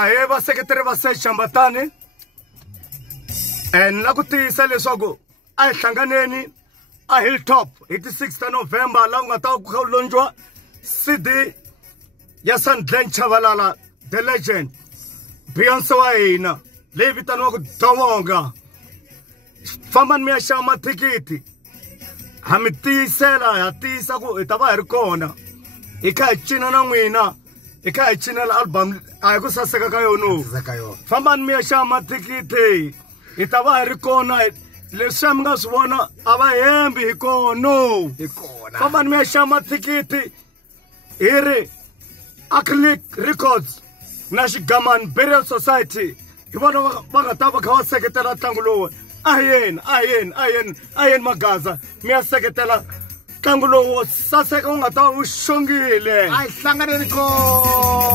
aye vaseketeri va Sejambatani na ku tiyisa leswaku a hi hlanganeni a Hilltop hi ti 6 November laha ku nga ta ku lonjwa CD ya Sandlen Chavalala the legend Beyonce wa hina leyi vitaniwaka Dowonga. Fambani mi ya xava mathikiti ha mi tiyisela ha tiyisa ku hi ta va hi ri kona hi kha hi cina na n'wina hi kha hi cinela album a hi ku saseka ka yona. Fambani mi ya xava mathikiti hi ta va hi ri kona leswi mi nga swi vona a va hembi hi kona. Fambani mi ya xava mathikiti hi ri Acrylic Records na Xigamani Burial Society hi vona va nga ta va kha va seketela ntlangu lowu. Ayeni Magaza mi ya seketela ntlangu lowu saseka u nga ta wu xongile. A hi hlanganeni kona.